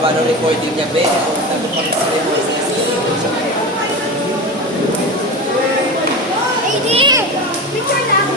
haba ng recording niya, Ben. Sabi pa kasi niya mo siya. AD! Picture lang!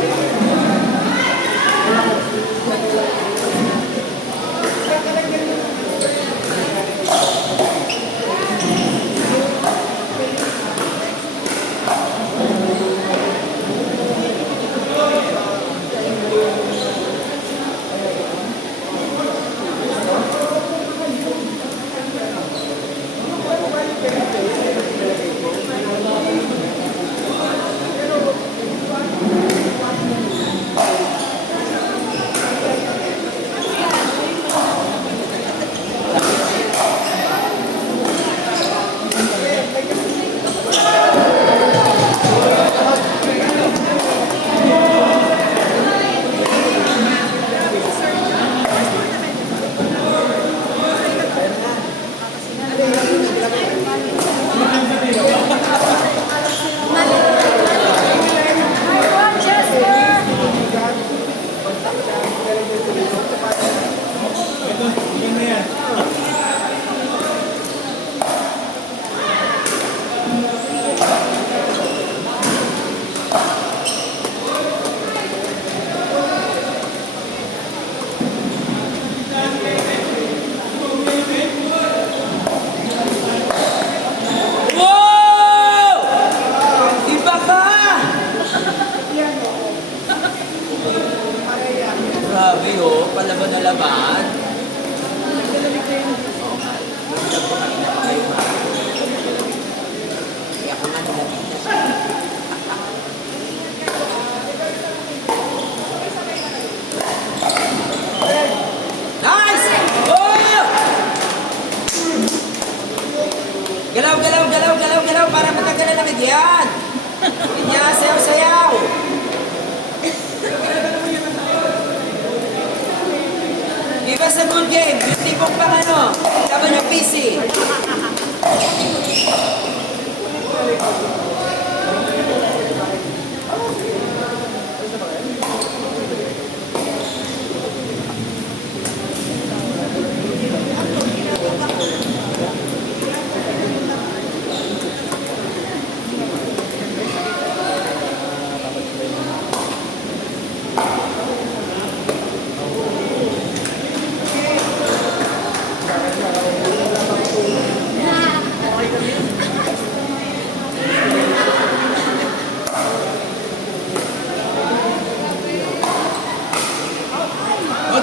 Grabe oh, palaban na laban. Oo nga. Magdag ko kanina pa kayo ha. Kaya ako nga nilapit na siya. Nice! Oh! Galaw, galaw, galaw, galaw, galaw para matanggalan ng yan. Yan, sayaw, sayaw. Give us a good game. Yung tipong pang ano, laban yung PC.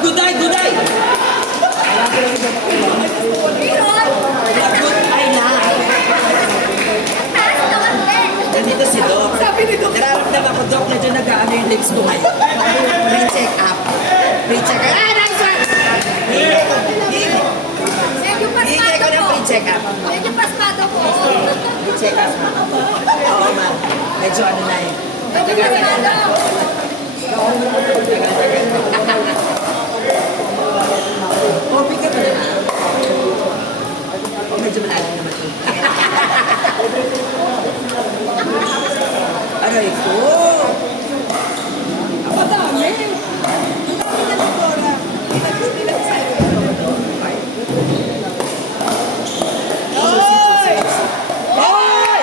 Guday, guday! Good-ay na. Nandito si Doc. Nararamdaman ko, Doc, medyo nag-ano yung lips ko ngayon. Pre-check up. Pre-check up. Ah, nice one! Hingay ko ng pre-check up. Medyo pasmado po. Pre-check up. Oo, ma'am. Medyo ano na eh. Medyo pasmado. Oh, bigyan pa naman. Oh, medyo malalim naman ito. Aray ko! Ang madami! Ang dami na ng Dora. Hindi lang sa'yo. Hoy! Hoy!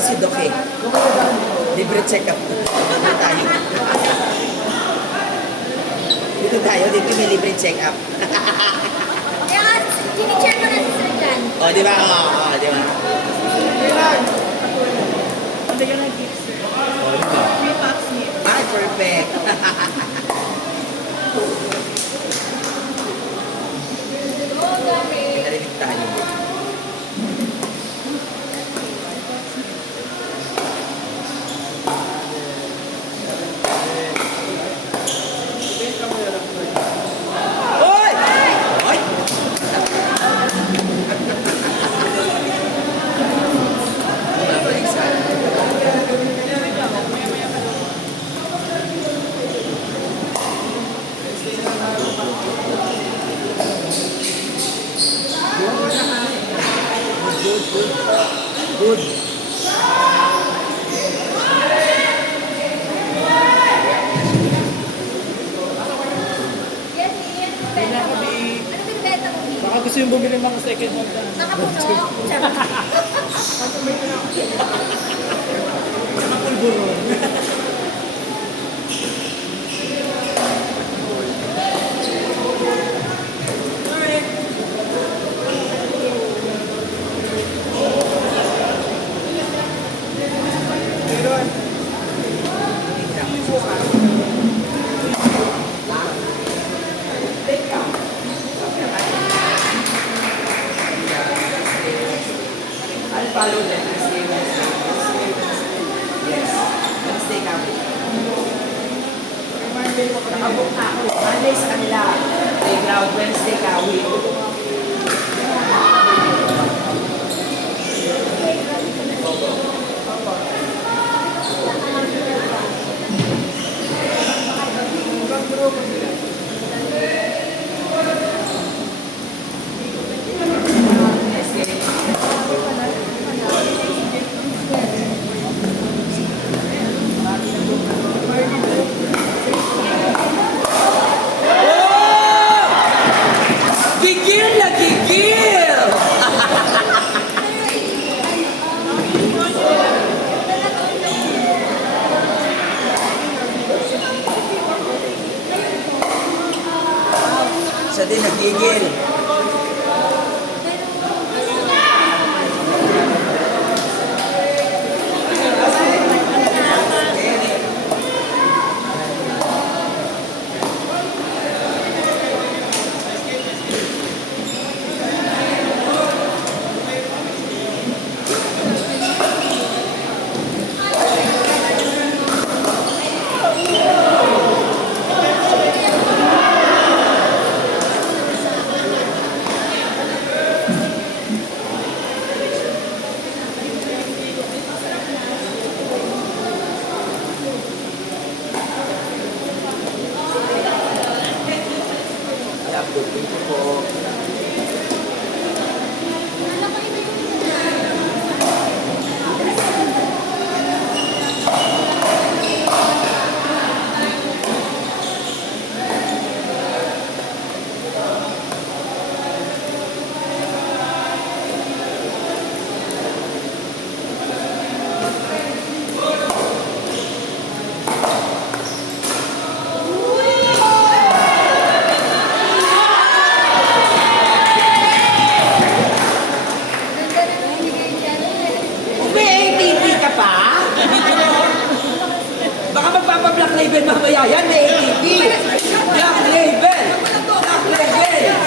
Si Doc eh. Libre check-up. Dito tayo. Dito tayo, dito may libre check-up. Kaya nga, tinicheck ko na si Sir Jan. O, di ba? O, di ba? Ay, perfect. Narinig tayo. Hoy! Hoy! Good. gusto yung bumili ng second hand na. Nakapuno. Pulburon. I'll follow them. Wednesday, Wednesday. Yes. Wednesday kami. Nakabook na ako. Monday sa kanila. Playground. Wednesday kami. Gigil na gigil! Siya din nagigil. Thank you po. May ATP ka pa? Baka magpapa-black label mamaya yan, may ATP. Black label! Black label!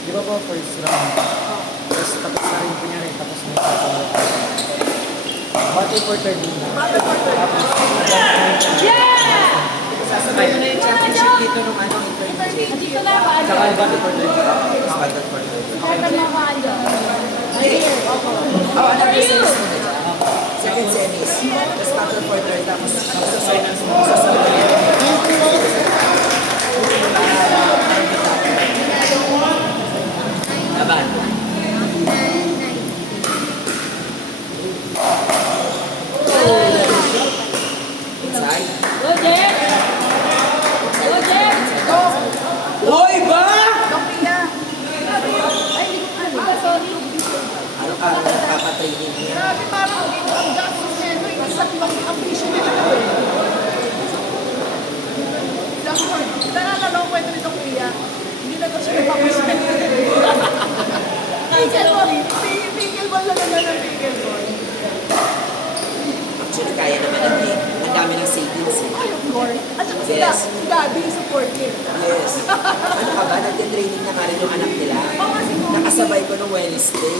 Di ba po first round? Tapos tapos na rin kunyari, tapos na yung battle for third na. Sasabay mo na yung championship dito nung ano, internship. Tsaka yung battle for third. Battle for third. Oh, ano yung semis mo dito? Second semis. Tapos battle for third. Tapos laban. Inside. Hoy ba? Araw-araw nagpapatraining niya. Grabe, parang ang gastos nito, hindi sa ang vision nila na eh. Naalala ko kwento nito kuya, hindi na daw siya nagpapasya. Pickleball na naman ang pickleball. Actually, kaya naman natin. Ang dami ng savings eh. Ay, of course. At saka Yes. si Daddy, supportive. Yes. Ano ka ba? Nagte-training na nga rin yung anak nila. Nakasabay ko nung Wednesday.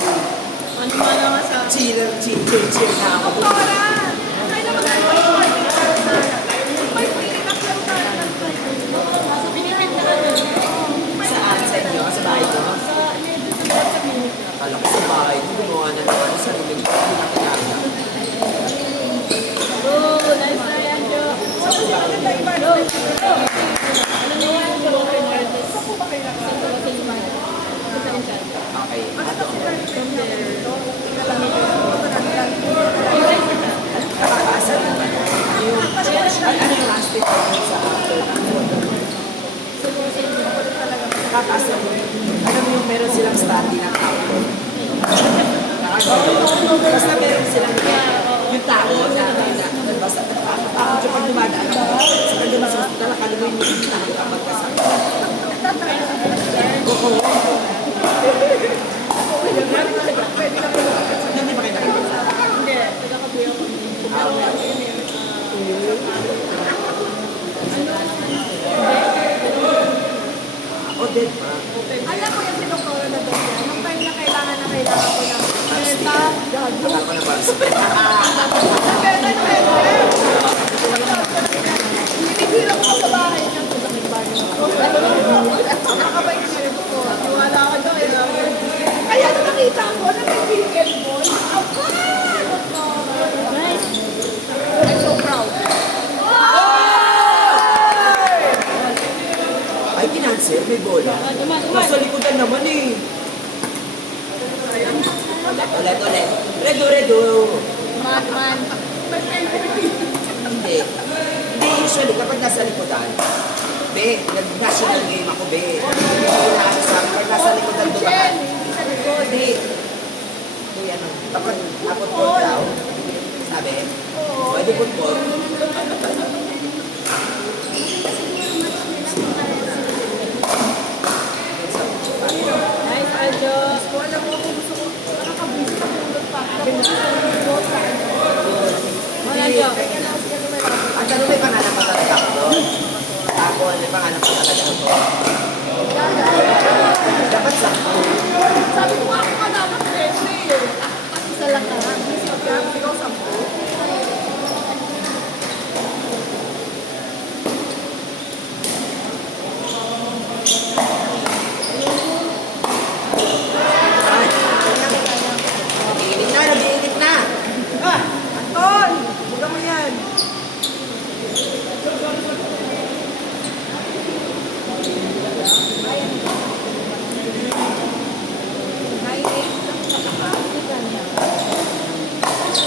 Ano ba naman sa... Cheer na ako. Doktora! Ay, naman tayo. Okay. Kakasa naman. Ano yung plastic sa kakasa mo. Alam mo yung meron silang study ng tao. Basta meron silang yung tao na basta natatakot yung pag dumadaan ka. Sa kanya mas alam mo yung tao kapag kasama. Hindi ba kayo nakikita? O, dead pa. Alam ko yung sinukura na doon yan. Nung time na kailangan ko ng penta, gago. Wala ko na ba? Penta, Hinihila ko sa bahay niya. Nakakabait niya rin ko. Wala ka doon. Kaya nung nakita ko na may vegan ball, nice. I'm so proud. Ay, kinansel, may bola. Nasa likodan naman eh. Ulit. Redo. Madman. Hindi. Hindi, usually, kapag nasa likodan, be, nag-national game ako, be. Hindi inaano sa akin, pag nasa likodan, dumaan. Hindi. Hindi, ano, kapag naputpot daw, sabi, pwede putpot. Nice, Aljo. Alam mo, kung gusto ko, nakakabisi ako doon pa. Mga Aljo. Ang tanong, may pangalan pa talaga ako doon. Ako, may pangalan pa talaga ako. Dapat sa Sabi ko ako ka dapat ready eh. Isa lang ka. Ikaw 10. Nag-iinit na. Anton! Buka mo yan.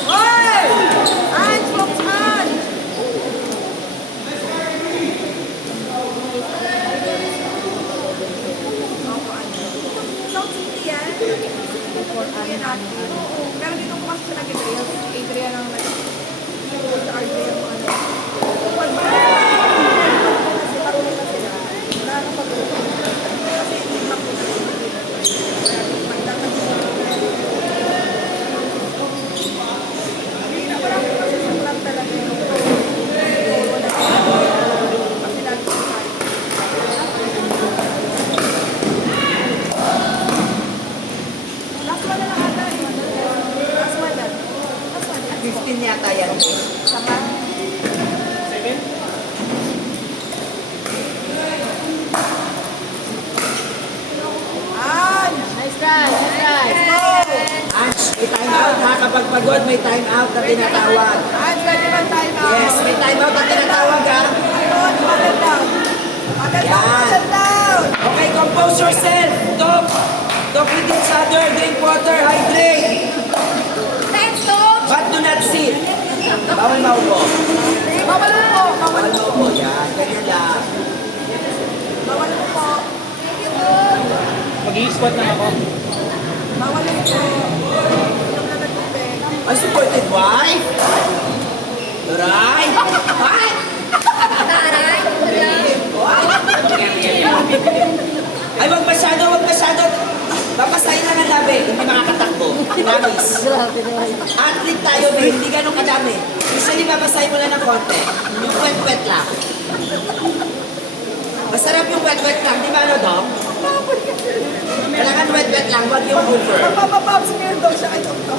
Hoy! Hans, focus Hans! South City yan. Pero dito ko kasi siya nag-Adrian. Adrian ang nag-Adrian mo ano. Pag kasi marunong na sila. Wala nang pag-uusap. Kasi hindi marami kasi sa club talaga yung kasi lagi sa last one na lang ata eh. Last one na. Last one. 15 yata yan. Sama. An! Nice try, nice try. Ange, may time out ha. Kapag pagod, may time out na tinatawag. An, pwede ba tayo na? Yes, may time out na tinatawag ha. Ayun, paddle down. Paddle down, Yan. paddle down. Okay, compose yourself. Talk with each other. Drink water. Hydrate. Let's go. But do not sit. Bawal maupo. Bawal mo po, bawal Bawal mo. maupo. Yan. Ganyan lang. Bawal mo po. Mag-i-squat lang ako. Bawal mo po. Inom na nagtubig. Ay, supported wife. Right? What? Taray. Ay, wag masyado. Papasahin lang ang labi. Hindi makakatakbo. Promise. Athlete tayo, babe. Hindi ganun kadami. Usually, papasahin mo lang ng konti. Yung wet-wet lang. Masarap yung wet-wet lang. Di ba ano, Doc? Kailangan wet-wet lang. Wag yung over. Magpapapapsi ngayon daw siya. Ay, doktor.